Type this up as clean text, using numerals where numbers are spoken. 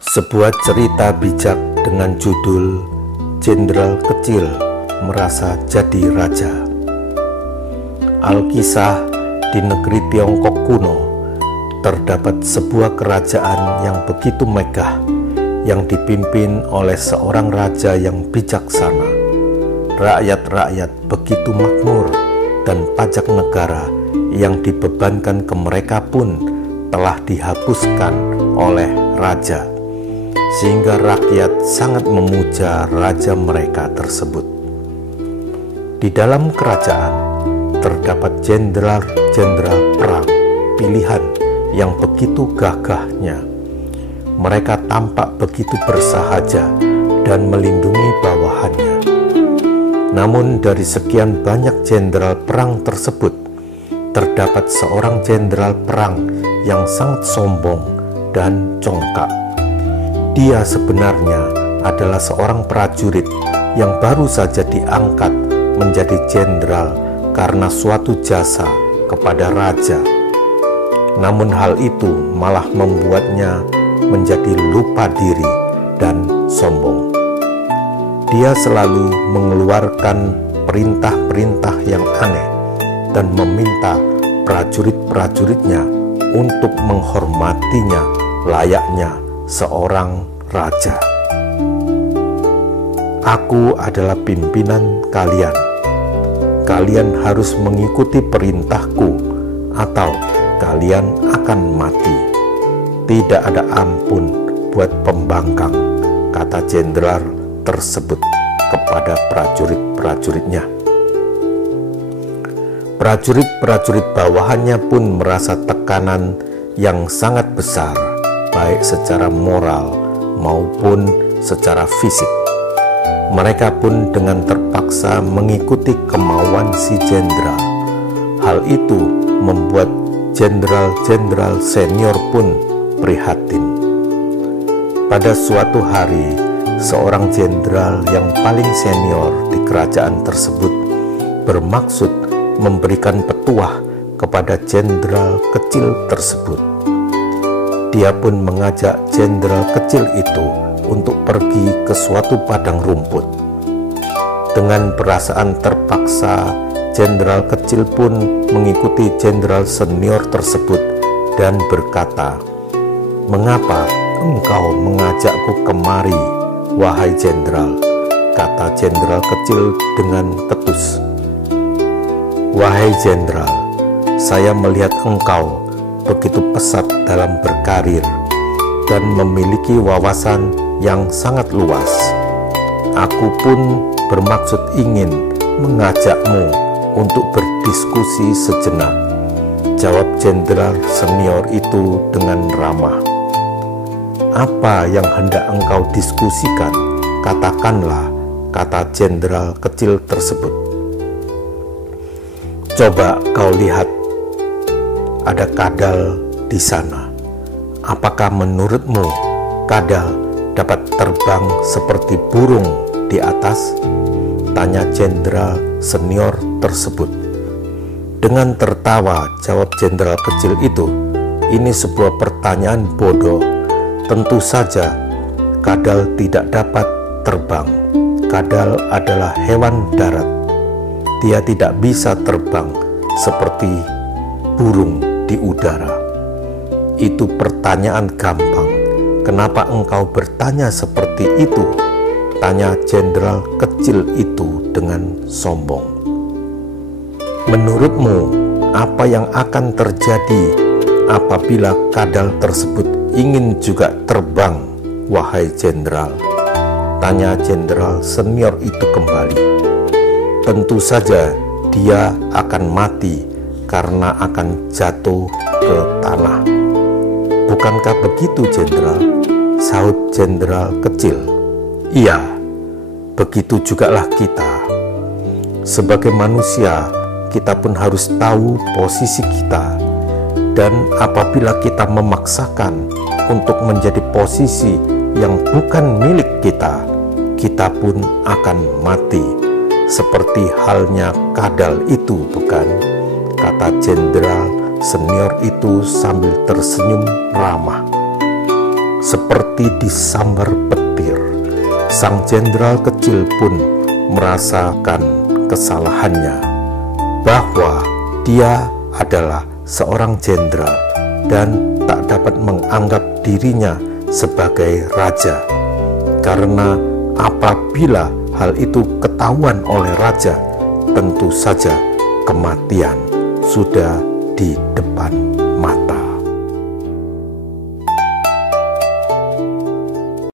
Sebuah cerita bijak dengan judul Jenderal Kecil Merasa Jadi Raja. Alkisah, di negeri Tiongkok kuno terdapat sebuah kerajaan yang begitu megah, yang dipimpin oleh seorang raja yang bijaksana. Rakyat-rakyat begitu makmur, dan pajak negara yang dibebankan ke mereka pun telah dihapuskan oleh raja, sehingga rakyat sangat memuja raja mereka tersebut. Di dalam kerajaan terdapat jenderal-jenderal perang pilihan yang begitu gagahnya. Mereka tampak begitu bersahaja dan melindungi bawahannya. Namun dari sekian banyak jenderal perang tersebut, terdapat seorang jenderal perang yang sangat sombong dan congkak. Dia sebenarnya adalah seorang prajurit yang baru saja diangkat menjadi jenderal karena suatu jasa kepada raja. Namun hal itu malah membuatnya menjadi lupa diri dan sombong. Dia selalu mengeluarkan perintah-perintah yang aneh dan meminta prajurit-prajuritnya untuk menghormatinya layaknya seorang raja. Aku adalah pimpinan kalian. Kalian harus mengikuti perintahku atau kalian akan mati. Tidak ada ampun buat pembangkang, kata jenderal tersebut kepada prajurit-prajuritnya. Prajurit-prajurit bawahannya pun merasa tekanan yang sangat besar, baik secara moral maupun secara fisik. Mereka pun dengan terpaksa mengikuti kemauan si jenderal. Hal itu membuat jenderal-jenderal senior pun prihatin. Pada suatu hari, seorang jenderal yang paling senior di kerajaan tersebut bermaksud memberikan petuah kepada jenderal kecil tersebut. Dia pun mengajak jenderal kecil itu untuk pergi ke suatu padang rumput. Dengan perasaan terpaksa, jenderal kecil pun mengikuti jenderal senior tersebut dan berkata, "Mengapa engkau mengajakku kemari, wahai jenderal?" kata jenderal kecil dengan ketus. "Wahai jenderal, saya melihat engkau begitu pesat dalam berkarir dan memiliki wawasan yang sangat luas. Aku pun bermaksud ingin mengajakmu untuk berdiskusi sejenak," jawab jenderal senior itu dengan ramah. "Apa yang hendak engkau diskusikan? Katakanlah," kata jenderal kecil tersebut. "Coba kau lihat, ada kadal di sana. Apakah menurutmu kadal dapat terbang seperti burung di atas?" tanya jenderal senior tersebut. Dengan tertawa jawab jenderal kecil itu, "Ini sebuah pertanyaan bodoh. Tentu saja kadal tidak dapat terbang. Kadal adalah hewan darat. Dia tidak bisa terbang seperti burung di udara." "Itu pertanyaan gampang. Kenapa engkau bertanya seperti itu?" tanya jenderal kecil itu dengan sombong. "Menurutmu, apa yang akan terjadi apabila kadal tersebut ingin juga terbang, wahai jenderal?" tanya jenderal senior itu kembali. "Tentu saja dia akan mati karena akan jatuh ke tanah." "Bukankah begitu, jenderal?" sahut jenderal kecil. "Iya, begitu jugalah kita. Sebagai manusia, kita pun harus tahu posisi kita, dan apabila kita memaksakan untuk menjadi posisi yang bukan milik kita, kita pun akan mati. Seperti halnya kadal itu, bukan?" kata jenderal senior itu sambil tersenyum ramah. seperti disambar petir. Sang jenderal kecil pun merasakan kesalahannya, bahwa dia adalah seorang jenderal dan tak dapat menganggap dirinya sebagai raja, karena apabila hal itu ketahuan oleh raja, tentu saja kematian sudah di depan mata.